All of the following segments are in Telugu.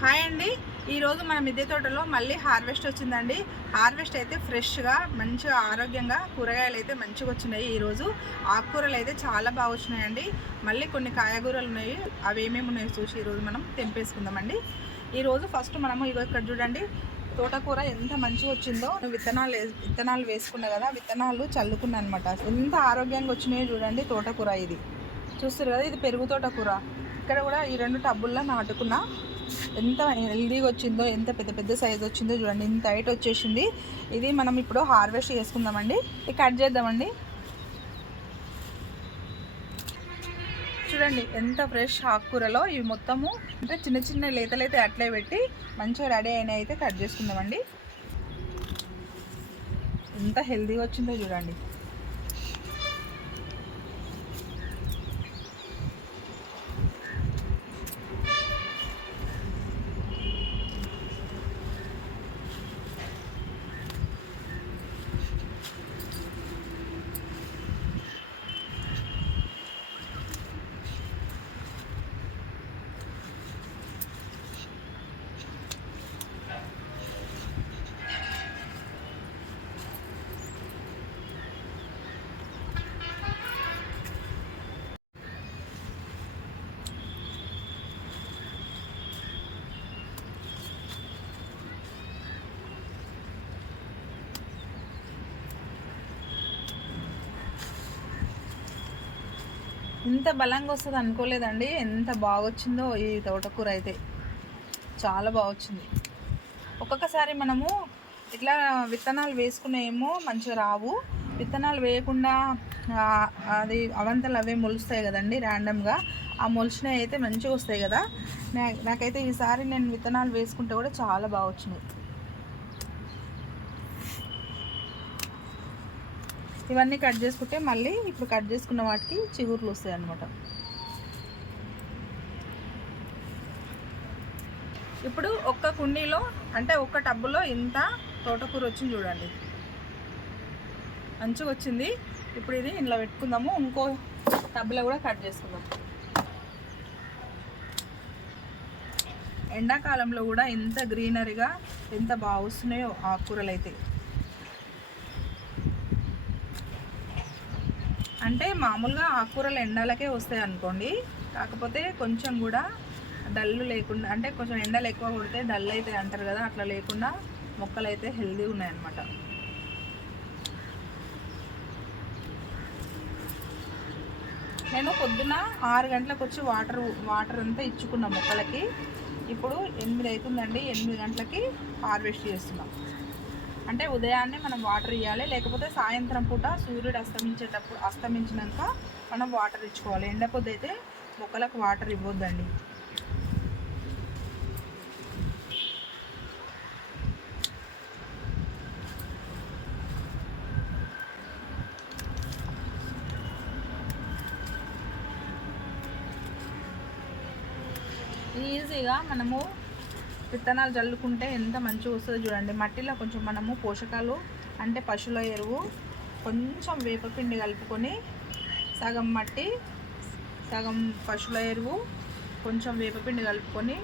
హాయ్ అండి. ఈరోజు మన మిద్దె తోటలో మళ్ళీ హార్వెస్ట్ వచ్చిందండి. హార్వెస్ట్ అయితే ఫ్రెష్గా మంచిగా ఆరోగ్యంగా కూరగాయలు అయితే మంచిగా వచ్చినాయి. ఈరోజు ఆకుకూరలు అయితే చాలా బాగా వచ్చినాయండి. మళ్ళీ కొన్ని కాయగూరలు ఉన్నాయి, అవి ఏమేమి ఉన్నాయో చూసి ఈరోజు మనం తెంపేసుకుందామండి. ఈరోజు ఫస్ట్ మనము ఇక్కడ చూడండి, తోటకూర ఎంత మంచిగా వచ్చిందో. విత్తనాలు వేసుకున్నా కదా, విత్తనాలు చల్లుకున్నా అనమాట. ఎంత ఆరోగ్యంగా వచ్చినాయో చూడండి. తోటకూర ఇది చూస్తారు కదా, ఇది పెరుగు తోటకూర. ఇక్కడ కూడా ఈ 2 టబ్బుల్లో నాటుకున్నా. ఎంత హెల్దీగా వచ్చిందో, ఎంత పెద్ద పెద్ద సైజు వచ్చిందో చూడండి. ఇంత హైట్ వచ్చేసింది. ఇది మనం ఇప్పుడు హార్వెస్ట్ చేసుకుందామండి. ఇది కట్ చేద్దామండి. చూడండి ఎంత ఫ్రెష్ ఆకుకూరలో ఇవి మొత్తము, అంటే చిన్న చిన్న లేతలైతే అట్లే పెట్టి మంచిగా రెడీ అయినా అయితే కట్ చేసుకుందామండి. ఎంత హెల్దీగా వచ్చిందో చూడండి. ఇంత బలంగా వస్తుంది అనుకోలేదండి. ఎంత బాగా వచ్చిందో ఈ తోటకూర అయితే, చాలా బాగా వచ్చింది. ఒక్కొక్కసారి మనము ఇట్లా విత్తనాలు వేసుకునేమో మంచిగా రావు. విత్తనాలు వేయకుండా అది అవంతలు అవే మొలుస్తాయి కదండి ర్యాండమ్గా. ఆ మొలిచినవి అయితే మంచిగా వస్తాయి కదా. నాకైతే ఈసారి నేను విత్తనాలు వేసుకుంటే కూడా చాలా బాగా వచ్చినాయి. ఇవన్నీ కట్ చేసుకుంటే మళ్ళీ ఇప్పుడు కట్ చేసుకున్న వాటికి చిగుర్లు వస్తాయి అన్నమాట. ఇప్పుడు ఒక్క కుండీలో, అంటే ఒక్క టబ్బులో ఇంత తోటకూర వచ్చింది చూడండి. మంచిగా వచ్చింది. ఇప్పుడు ఇది ఇంట్లో పెట్టుకుందాము. ఇంకో టబ్బులో కూడా కట్ చేసుకుందాం. ఎండాకాలంలో కూడా ఎంత గ్రీనరీగా ఎంత బాగా వస్తున్నాయో ఆకుకూరలు అయితే. అంటే మామూలుగా ఆకుకూరలు ఎండలకే వస్తాయి అనుకోండి. కాకపోతే కొంచెం కూడా డల్లు లేకుండా, అంటే కొంచెం ఎండలు ఎక్కువ కొడితే డల్ అయితే అంటారు కదా, అట్లా లేకుండా మొక్కలు అయితే హెల్దీగా ఉన్నాయన్నమాట. నేను పొద్దున 6 గంటలకు వచ్చి వాటర్ అంతా ఇచ్చుకున్న మొక్కలకి. ఇప్పుడు 8 అవుతుందండి. 8 గంటలకి హార్వెస్ట్ చేస్తున్నాం. అంటే ఉదయాన్నే మనం వాటర్ ఇవ్వాలి, లేకపోతే సాయంత్రం పూట సూర్యుడు అస్తమించినాక మనం వాటర్ ఇచ్చుకోవాలి. ఎండపొద్దు అయితే మొక్కలకు వాటర్ ఇవ్వద్దండి. ఈజీగా మనము విత్తనాలు చల్లుకుంటే ఎంత మంచిగా వస్తుందో చూడండి. మట్టిలో కొంచెం మనము పోషకాలు, అంటే పశువుల ఎరువు, కొంచెం వేపపిండి కలుపుకొని, సగం మట్టి సగం పశువుల ఎరువు, కొంచెం వేపపిండి కలుపుకొని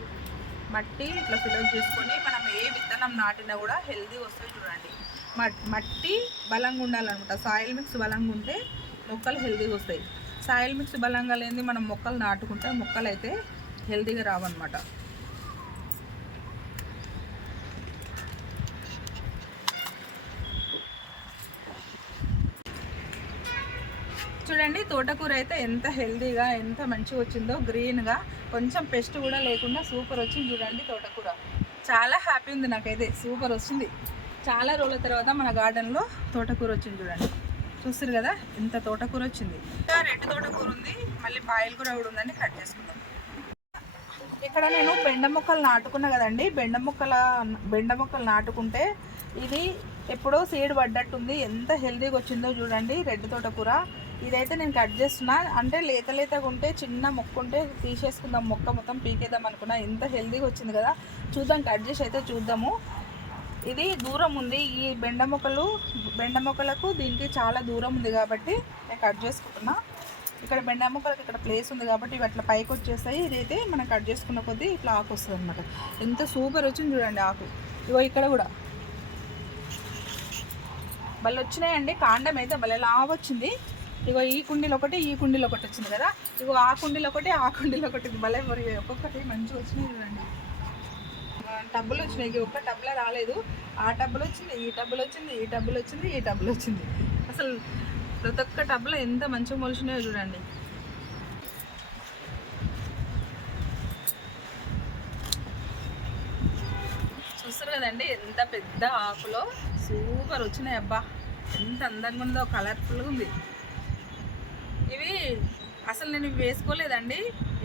మట్టి ఇట్లా ఫిల్అప్ చేసుకొని మనం ఏ విత్తనం నాటినా కూడా హెల్దీ వస్తుంది చూడండి. మట్టి బలంగా ఉండాలన్నమాట. సాయిల్ మిక్స్ బలంగా ఉంటే మొక్కలు హెల్దీగా వస్తాయి. సాయిల్ మిక్స్ బలంగా లేని మనం మొక్కలు నాటుకుంటే మొక్కలు అయితే హెల్దీగా రావన్నమాట. చూడండి తోటకూర అయితే ఎంత హెల్దీగా ఎంత మంచిగా వచ్చిందో. గ్రీన్గా కొంచెం పెస్ట్ కూడా లేకుండా సూపర్ వచ్చింది చూడండి తోటకూర. చాలా హ్యాపీ ఉంది నాకైతే. సూపర్ వచ్చింది. చాలా రోజుల తర్వాత మన గార్డెన్లో తోటకూర వచ్చింది చూడండి. చూస్తారు కదా ఇంత తోటకూర వచ్చింది. ఇంకా రెడ్ తోటకూర ఉంది, మళ్ళీ పాయలు కూర కూడా ఉందని కట్ చేసుకుందాం. ఇక్కడ నేను బెండ మొక్కలు నాటుకున్నా కదండి. బెండ మొక్కలు నాటుకుంటే ఇది ఎప్పుడో సీడ్ పడ్డట్టుంది. ఎంత హెల్దీగా వచ్చిందో చూడండి రెడ్ తోటకూర. ఇదైతే నేను కట్ చేస్తున్నా. అంటే లేతగా ఉంటే చిన్న మొక్క ఉంటే తీసేసుకుందాం, మొక్క మొత్తం పీకేద్దాం అనుకున్నా. ఎంత హెల్దీగా వచ్చింది కదా. చూద్దాం, కట్ చేసి అయితే చూద్దాము. ఇది దూరం ఉంది. ఈ బెండ మొక్కలకు దీనికి చాలా దూరం ఉంది కాబట్టి నేను కట్ చేసుకుంటున్నా. ఇక్కడ బెండ ముక్కలకి ఇక్కడ ప్లేస్ ఉంది కాబట్టి ఇవి అట్లా పైకి వచ్చేస్తాయి. ఇదైతే మనం కట్ చేసుకున్న కొద్దీ ఇట్లా ఆకు వస్తుంది అనమాట. ఎంత సూపర్ వచ్చింది చూడండి ఆకు. ఇగో ఇక్కడ కూడా భలే వచ్చినాయండి. కాండం అయితే భలే లావు వచ్చింది. ఇగో ఈ కుండీలో ఒకటి, ఈ కుండీలో ఒకటి వచ్చింది కదా. ఇగో ఆ కుండీలో ఒకటి, ఆ కుండీలో ఒకటి భలే మరి ఒక్కొక్కటి మంచిగా వచ్చినాయి చూడండి. టబ్బులు వచ్చినాయి. ఒక్క టబ్లో రాలేదు. ఆ టబ్బులు వచ్చింది, ఈ టబ్బులు వచ్చింది, ఈ టబ్బులు వచ్చింది, ఈ టబ్బులు వచ్చింది. అసలు ప్రతి ఒక్క టబ్లో ఎంత మంచిగా మొలిచినాయో చూడండి. చూస్తారు కదండి ఎంత పెద్ద ఆకులో సూపర్ వచ్చినాయి. అబ్బా ఎంత అందంగా ఉందో, కలర్ఫుల్గా ఉంది. ఇవి అసలు నేను వేసుకోలేదండి.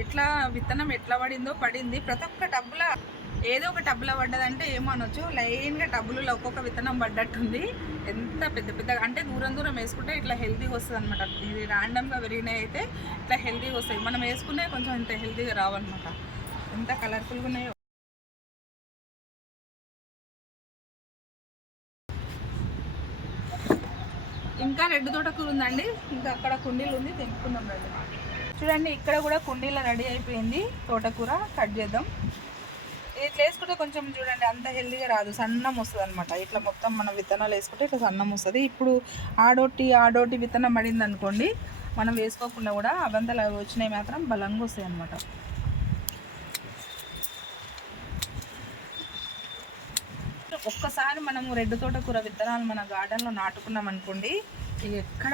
ఎట్లా విత్తనం ఎట్లా పడింది. ప్రతి ఒక్క టబ్బులో ఏదో ఒక టబ్బులో పడ్డదంటే ఏమో అనొచ్చు. లైన్గా టబ్బులలో ఒక్కొక్క విత్తనం పడ్డట్టుంది. ఎంత పెద్ద పెద్దగా అంటే దూరం వేసుకుంటే ఇట్లా హెల్తీగా వస్తుంది అనమాట. ఇది ర్యాండమ్గా పెరిగినాయి అయితే ఇట్లా హెల్తీగా వస్తాయి. మనం వేసుకునే కొంచెం ఇంత హెల్తీగా రావన్నమాట. ఎంత కలర్ఫుల్గా ఉన్నాయో. ఇంకా రెడ్ తోటకూర ఉందండి. ఇంకా అక్కడ కుండీలు ఉంది, తెంపుకుందాం రండి. చూడండి ఇక్కడ కూడా కుండీలో రెడీ అయిపోయింది తోటకూర. కట్ చేద్దాం. ఇట్లా వేసుకుంటే కొంచెం చూడండి అంత హెల్దీగా రాదు, సన్నం వస్తుంది అనమాట. ఇట్లా మొత్తం మనం విత్తనాలు వేసుకుంటే ఇట్లా సన్నం వస్తుంది. ఇప్పుడు ఆడోటి విత్తనం పడింది అనుకోండి, మనం వేసుకోకుండా కూడా అవంతలు వచ్చినాయి మాత్రం బలంగా వస్తాయి అనమాట. ఒక్కసారి మనము రెడ్ తోటకూర విత్తనాలు మన గార్డెన్లో నాటుకున్నాం అనుకోండి, ఎక్కడ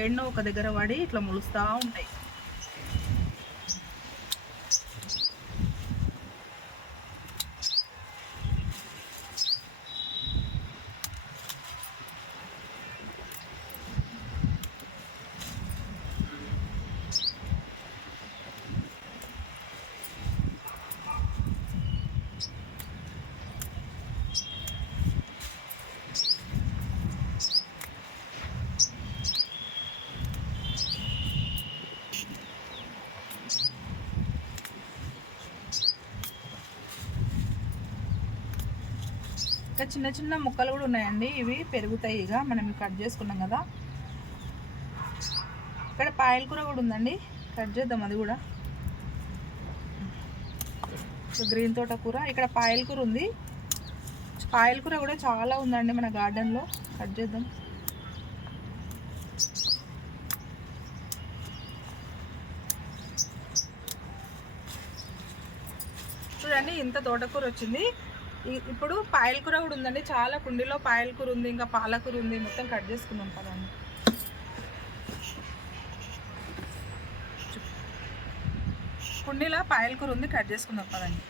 ఏడనో ఒక దగ్గర పడి ఇట్లా మొలుస్తూ ఉంటాయి. ఇంకా చిన్న చిన్న ముక్కలు కూడా ఉన్నాయండి. ఇవి పెరుగుతాయి. ఇక మనం కట్ చేసుకున్నాం కదా. ఇక్కడ పాయల కూర కూడా ఉందండి, కట్ చేద్దాం అది కూడా. గ్రీన్ తోటకూర, ఇక్కడ పాయల కూర ఉంది. పాయల కూర కూడా చాలా ఉందండి మన గార్డెన్లో. కట్ చేద్దాం. చూడండి ఇంత తోటకూర వచ్చింది. ఇప్పుడు పాయల కూర కూడా ఉందండి. చాలా కుండీలో పాయల కూర ఉంది, ఇంకా పాలకూర ఉంది. మొత్తం కట్ చేసుకుందాం పదండి. కుండీలో పాయల కూర ఉంది, కట్ చేసుకుందాం పదండి.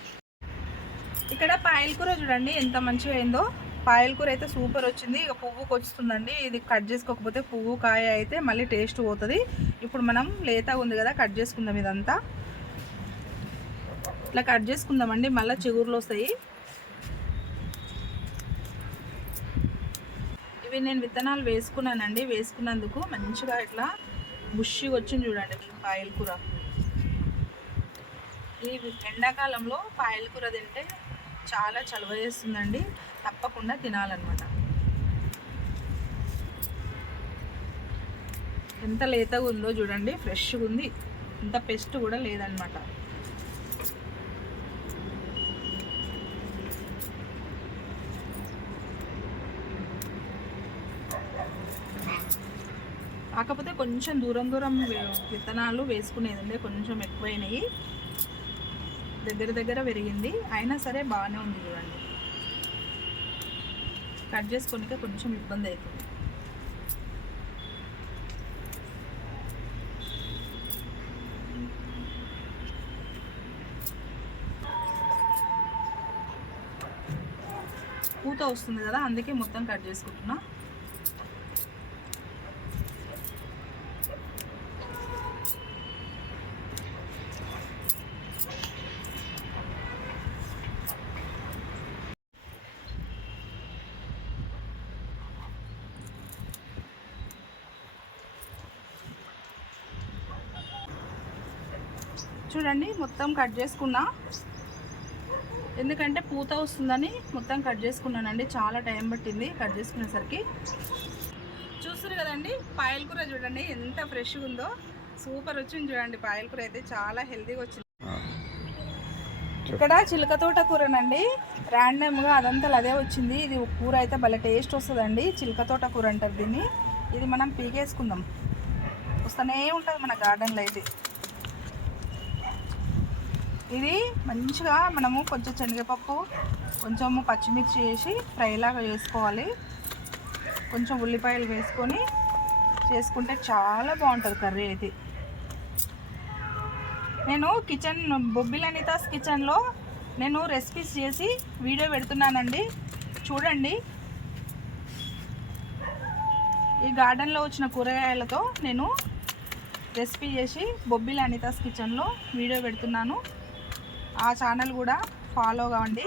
ఇక్కడ పాయల కూర చూడండి ఎంత మంచిగా అయిందో. పాయల కూర అయితే సూపర్ వచ్చింది. ఇక పువ్వుకి వస్తుందండి. ఇది కట్ చేసుకోకపోతే పువ్వు కాయ అయితే మళ్ళీ టేస్ట్ పోతుంది. ఇప్పుడు మనం లేతగా ఉంది కదా, కట్ చేసుకుందాం. ఇదంతా ఇట్లా కట్ చేసుకుందామండి, మళ్ళీ చిగురులు వస్తాయి. ఇవి నేను విత్తనాలు వేసుకున్నానండి. వేసుకున్నందుకు మంచిగా ఇట్లా బుష్షిగా వచ్చింది చూడండి పాయల కూర. ఈ ఎండాకాలంలో పాయల కూర తింటే చాలా చలువ చేస్తుందండి. తప్పకుండా తినాలన్నమాట. ఎంత లేతగా ఉందో చూడండి, ఫ్రెష్గా ఉంది. ఇంత పెస్ట్ కూడా లేదనమాట. కాకపోతే కొంచెం దూరం విత్తనాలు వేసుకునేదండి, కొంచెం ఎక్కువైనాయి. దగ్గర పెరిగింది, అయినా సరే బాగానే ఉంది చూడండి. కట్ చేసుకోనికే కొంచెం ఇబ్బంది అవుతుంది. పూత వస్తుంది కదా, అందుకే మొత్తం కట్ చేసుకుంటున్నా. చూడండి మొత్తం కట్ చేసుకున్నా, ఎందుకంటే పూత వస్తుందని మొత్తం కట్ చేసుకున్నానండి. చాలా టైం పట్టింది కట్ చేసుకునేసరికి. చూస్తారు కదండి పాయల కూర చూడండి ఎంత ఫ్రెష్గా ఉందో, సూపర్ వచ్చింది చూడండి. పాయల కూర అయితే చాలా హెల్తీగా వచ్చింది. ఇక్కడ చిలక తోట కూరనండి, ర్యాండమ్గా అదంతా అదే వచ్చింది. ఇది కూర అయితే భలే టేస్ట్ వస్తుందండి. చిలక తోట కూర అంటారు దీన్ని. ఇది మనం పీకేసుకుందాం, వస్తూనే ఉంటుంది మన గార్డెన్లో అయితే. ఇది మంచిగా మనము కొంచెం శనగపప్పు, కొంచెము పచ్చిమిర్చి వేసి ఫ్రైలాగా చేసుకోవాలి. కొంచెం ఉల్లిపాయలు వేసుకొని చేసుకుంటే చాలా బాగుంటుంది కర్రీ అయితే. నేను బొబ్బిలి అనితాస్ కిచెన్లో నేను రెసిపీస్ చేసి వీడియో పెడుతున్నానండి, చూడండి. ఈ గార్డెన్లో వచ్చిన కూరగాయలతో నేను రెసిపీ చేసి బొబ్బిలి అనితాస్ కిచెన్లో వీడియో పెడుతున్నాను. ఆ ఛానల్ కూడా ఫాలో కావండి.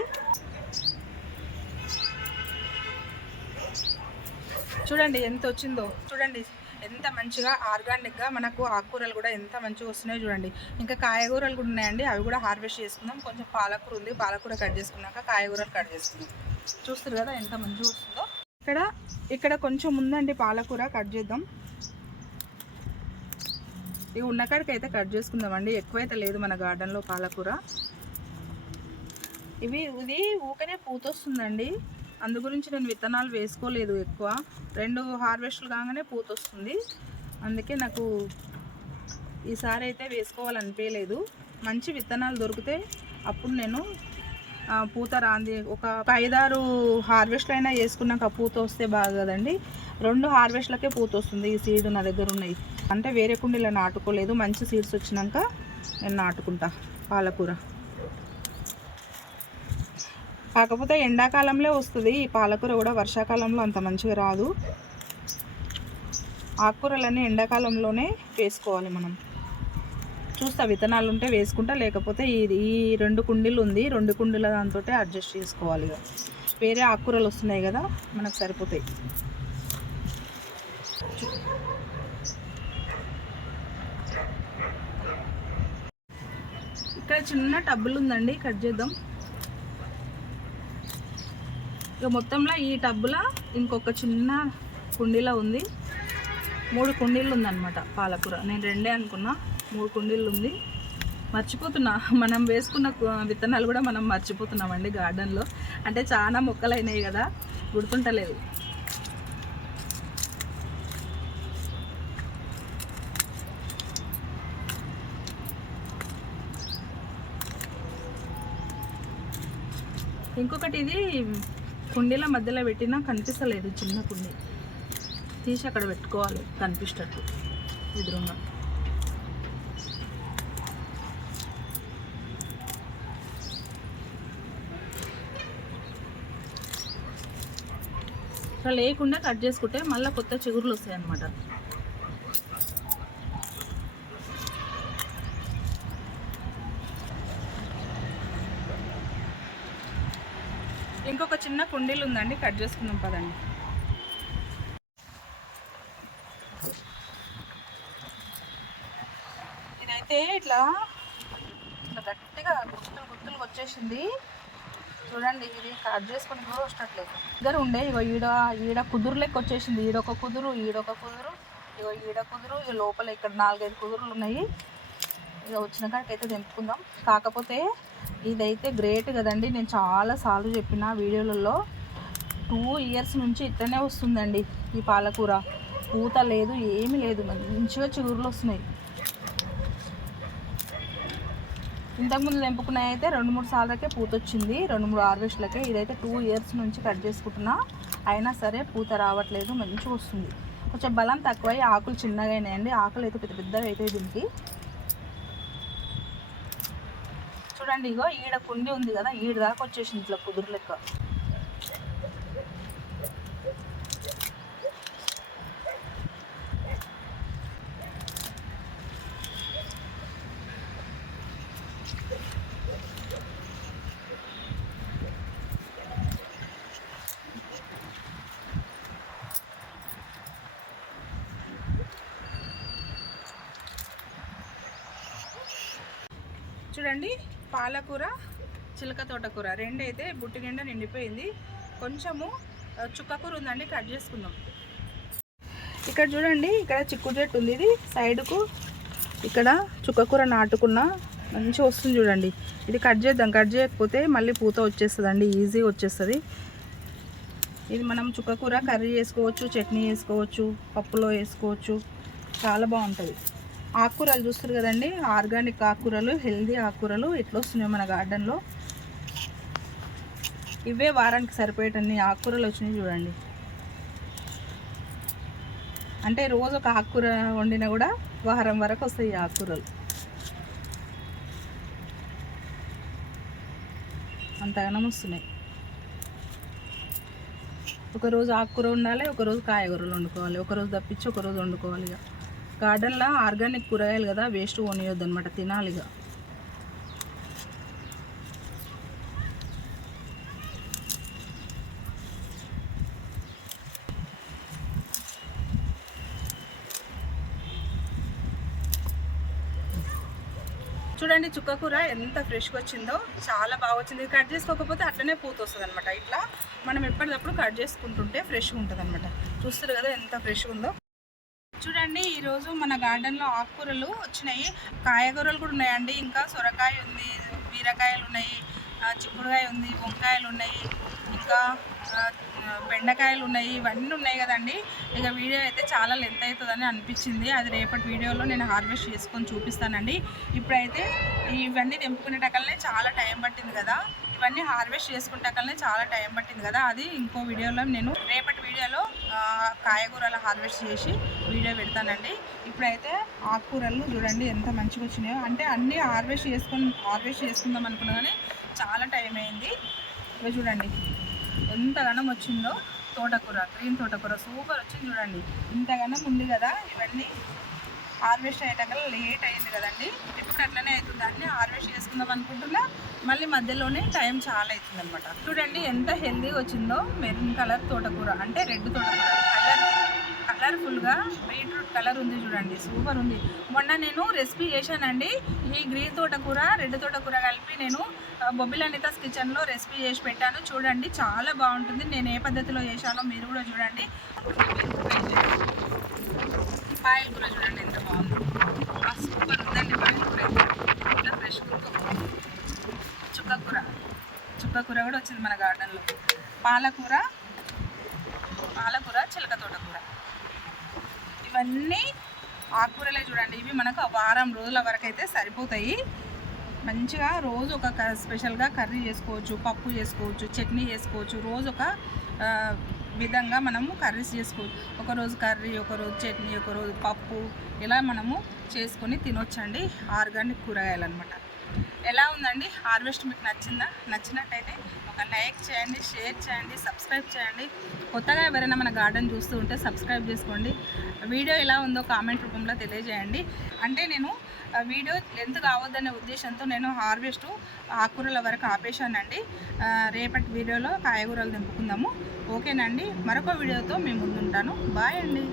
చూడండి ఎంత వచ్చిందో, చూడండి ఎంత మంచిగా ఆర్గానిక్గా మనకు ఆకుకూరలు కూడా ఎంత మంచిగా వస్తున్నాయో చూడండి. ఇంకా కాయగూరలు కూడా ఉన్నాయండి, అవి కూడా హార్వెస్ట్ చేసుకుందాం. కొంచెం పాలకూర ఉంది, పాలకూర కట్ చేసుకున్నాక కాయగూరలు కట్ చేసుకుందాం. చూస్తారు కదా ఎంత మంచిగా వస్తుందో. ఇక్కడ కొంచెం ఉందండి పాలకూర, కట్ చేద్దాం. ఇక ఉన్నకాడికి అయితే కట్ చేసుకుందామండి, ఎక్కువైతే లేదు మన గార్డెన్లో పాలకూర. ఇది ఊకనే పూత వస్తుందండి, అందు గురించి నేను విత్తనాలు వేసుకోలేదు ఎక్కువ. 2 హార్వెస్ట్లు కాగానే పూత వస్తుంది, అందుకే నాకు ఈసారి అయితే వేసుకోవాలనిపించలేదు. మంచి విత్తనాలు దొరికితే అప్పుడు నేను పూత రాంది ఒక 5-6 హార్వెస్ట్లు అయినా వేసుకున్నాక పూత వస్తే బాగా కదండి. 2 హార్వెస్ట్లకే పూత వస్తుంది. ఈ సీడ్ నా దగ్గర ఉన్నాయి, అంటే వేరే కుండీలో నాటుకోలేదు. మంచి సీడ్స్ వచ్చినాక నేను నాటుకుంటా పాలకూర. కాకపోతే ఎండాకాలంలో వస్తుంది ఈ పాలకూర కూడా, వర్షాకాలంలో అంత మంచిగా రాదు. ఆకుకూరలన్నీ ఎండాకాలంలోనే వేసుకోవాలి మనం. చూస్తా విత్తనాలు ఉంటే వేసుకుంటా, లేకపోతే ఈ 2 కుండీలు ఉంది, 2 కుండీల దాంతో అడ్జస్ట్ చేసుకోవాలి. ఇక వేరే ఆకుకూరలు వస్తున్నాయి కదా మనకు సరిపోతాయి. ఇక్కడ చిన్న టబ్బులు ఉందండి, కట్ చేద్దాం. ఇక మొత్తంలో ఈ టబ్బులో ఇంకొక చిన్న కుండీలో ఉంది, 3 కుండీలు ఉందన్నమాట పాలకూర. నేను 2 అనుకున్నా, 3 కుండీలు ఉంది. మర్చిపోతున్నా, మనం వేసుకున్న విత్తనాలు కూడా మనం మర్చిపోతున్నామండి గార్డెన్లో. అంటే చాలా మొక్కలు అయినాయి కదా, గుర్తుంటలేదు. ఇంకొకటి ఇది కుండీల మధ్యలో పెట్టినా కనిపిస్తలేదు, చిన్న కుండీ తీసి అక్కడ పెట్టుకోవాలి కనిపిస్తట్టు ఎదురుగా. అట్లా లేకుండా కట్ చేసుకుంటే మళ్ళీ కొత్త చిగురులు వస్తాయి అన్నమాట. ఇంకొక చిన్న కుండీలు ఉందండి, కట్ చేసుకుందాం పదండి. ఇదైతే ఇట్లా గట్టిగా గుత్తులు వచ్చేసింది చూడండి. ఇది కట్ చేసుకొని కూడా వస్తట్లేదు. దగ్గర ఉండే ఇగో ఈడ కుదురు లెక్క వచ్చేసింది. ఈడొక కుదురు, ఈడొక కుదురు, ఇగో ఈడ కుదురు, ఈ లోపల ఇక్కడ 4-5 కుదురులు ఉన్నాయి. ఇక వచ్చిన కాడికి అయితే తెంపుకుందాం. కాకపోతే ఇదైతే గ్రేట్ కదండి, నేను చాలాసార్లు చెప్పిన వీడియోలలో. 2 ఇయర్స్ నుంచి ఇట్లనే వస్తుందండి ఈ పాలకూర. పూత లేదు, ఏమీ లేదు, మంచిగా చిగురులు వస్తున్నాయి. ఇంతకుముందు తెంపుకున్నాయి అయితే 2-3 సార్లకే పూత వచ్చింది, 2-3 హార్వెస్ట్లకే. ఇదైతే 2 ఇయర్స్ నుంచి కట్ చేసుకుంటున్నా, అయినా సరే పూత రావట్లేదు, మంచిగా వస్తుంది. కొంచెం బలం తక్కువై ఆకులు చిన్నగా అయినాయండి, ఆకులు అయితే పెద్దగా అవుతాయి దీనికి. చూడండి ఇగో ఈడ కుండి ఉంది కదా, ఈడ దాకా వచ్చేసింది ఇట్లా కుదురు లెక్క. చూడండి పాలకూర, చిలక తోటకూర 2 అయితే బుట్టి నిండా నిండిపోయింది. కొంచెము చుక్కకూర ఉందండి, కట్ చేసుకుందాం. ఇక్కడ చూడండి, ఇక్కడ చిక్కుడు చెట్టు ఉంది, ఇది సైడ్కు ఇక్కడ చుక్కకూర నాటుకున్న మంచిగా వస్తుంది చూడండి. ఇది కట్ చేద్దాం, కట్ చేయకపోతే మళ్ళీ పూత వచ్చేస్తుందండి, ఈజీగా వచ్చేస్తుంది. ఇది మనం చుక్కకూర కర్రీ చేసుకోవచ్చు, చట్నీ చేసుకోవచ్చు, పప్పులో వేసుకోవచ్చు, చాలా బాగుంటుంది. ఆకుకూరలు చూస్తారు కదండి, ఆర్గానిక్ ఆకుకూరలు, హెల్దీ ఆకుకూరలు ఎట్లా వస్తున్నాయి మన గార్డెన్లో. ఇవే వారానికి సరిపోయేటన్ని ఆకుకూరలు వచ్చినాయి చూడండి. అంటే రోజు ఒక ఆకుకూర వండినా కూడా వారం వరకు వస్తాయి ఈ ఆకుకూరలు, అంతగానం వస్తున్నాయి. ఒకరోజు ఆకుకూర ఉండాలి, ఒకరోజు కాయగూరలు వండుకోవాలి, ఒకరోజు తప్పించి ఒకరోజు వండుకోవాలి. ఇక గార్డెన్లో ఆర్గానిక్ కూరగాయలు కదా, వేస్ట్ కొనియొద్దు అనమాట, తినాలి. ఇక చూడండి చుక్కకూర ఎంత ఫ్రెష్గా వచ్చిందో, చాలా బాగా వచ్చింది. కట్ చేసుకోకపోతే అట్లనే పూత వస్తుంది అనమాట. ఇట్లా మనం ఎప్పటికప్పుడు కట్ చేసుకుంటుంటే ఫ్రెష్గా ఉంటుంది అనమాట. చూస్తారు కదా ఎంత ఫ్రెష్గా ఉందో. చూడండి ఈరోజు మన గార్డెన్లో ఆకుకూరలు వచ్చినాయి, కాయగూరలు కూడా ఉన్నాయండి. ఇంకా సొరకాయ ఉంది, బీరకాయలు ఉన్నాయి, చిక్కుడుకాయ ఉంది, వంకాయలు ఉన్నాయి, ఇంకా బెండకాయలు ఉన్నాయి, ఇవన్నీ ఉన్నాయి కదండి. ఇక వీడియో అయితే చాలా లెంత్ అవుతుందని అనిపించింది, అది రేపటి వీడియోలో నేను హార్వెస్ట్ చేసుకొని చూపిస్తానండి. ఇప్పుడైతే ఇవన్నీ తెంపుకునేటకల్నే చాలా టైం పట్టింది కదా, ఇవన్నీ హార్వెస్ట్ చేసుకునేటకల్నే చాలా టైం పట్టింది కదా, అది ఇంకో వీడియోలో నేను రేపటి వీడియోలో కాయగూరలు హార్వెస్ట్ చేసి వీడియో పెడతానండి. ఇప్పుడైతే ఆకుకూరలు చూడండి ఎంత మంచిగా వచ్చినాయో. అంటే అన్నీ హార్వెస్ట్ చేసుకుందాం అనుకున్నా కానీ చాలా టైం అయింది. ఇక చూడండి ఎంతగానం వచ్చిందో తోటకూర, గ్రీన్ తోటకూర సూపర్ వచ్చింది చూడండి. ఇంతగానం ఉంది కదా, ఇవన్నీ హార్వెస్ట్ అయ్యేటకల్లా లేట్ అయింది కదండి. ఇప్పుడు అట్లనే అవుతుంది, అన్నీ హార్వెస్ట్ చేసుకుందాం అనుకుంటున్నా మళ్ళీ మధ్యలోనే టైం చాలా అవుతుంది అనమాట. చూడండి ఎంత హెల్దీగా వచ్చిందో. మెరూన్ కలర్ తోటకూర, అంటే రెడ్ తోటకూర, కలర్ఫుల్గా బీట్రూట్ కలర్ ఉంది చూడండి, సూపర్ ఉంది. మొన్న నేను రెసిపీ చేశానండి, ఈ గ్రీన్ తోటకూర రెడ్ తోటకూర కలిపి నేను బొబ్బిలి అనితాస్ కిచెన్లో రెసిపీ చేసి పెట్టాను, చూడండి చాలా బాగుంటుంది. నేను ఏ పద్ధతిలో చేశానో మీరు కూడా చూడండి. ఈ పాయల కూర చూడండి ఎంత బాగుంది, సూపర్ ఉందండి పాయల కూర, ఎంత ఫ్రెష్ ఉందో. చుక్కకూర కూడా వచ్చింది మన గార్డెన్లో. పాలకూర, చిలక తోటకూర, ఇవన్నీ ఆకుకూరలే చూడండి. ఇవి మనకు వారం రోజుల వరకు అయితే సరిపోతాయి. మంచిగా రోజు ఒక స్పెషల్గా కర్రీ చేసుకోవచ్చు, పప్పు చేసుకోవచ్చు, చట్నీ చేసుకోవచ్చు, రోజు ఒక విధంగా మనము కర్రీస్ చేసుకోవచ్చు. ఒకరోజు కర్రీ, ఒకరోజు చట్నీ, ఒకరోజు పప్పు, ఇలా మనము చేసుకొని తినొచ్చండి. ఆర్గానిక్ కూరగాయలు అనమాట. ఎలా ఉందండి హార్వెస్ట్? మీకు నచ్చిందా? నచ్చినట్టయితే ఒక లైక్ చేయండి, షేర్ చేయండి, సబ్స్క్రైబ్ చేయండి. కొత్తగా ఎవరైనా మన గార్డెన్ చూస్తూ ఉంటే సబ్స్క్రైబ్ చేసుకోండి. వీడియో ఎలా ఉందో కామెంట్ రూపంలో తెలియజేయండి. అంటే నేను వీడియో లెంత్ కావద్దనే ఉద్దేశంతో నేను హార్వెస్ట్ ఆకుకూరల వరకు ఆపేశానండి. రేపటి వీడియోలో కాయగూరలు తెంపుకుందాము. ఓకేనండి, మరొక వీడియోతో మీ ముందుంటాను. బాయ్ అండి.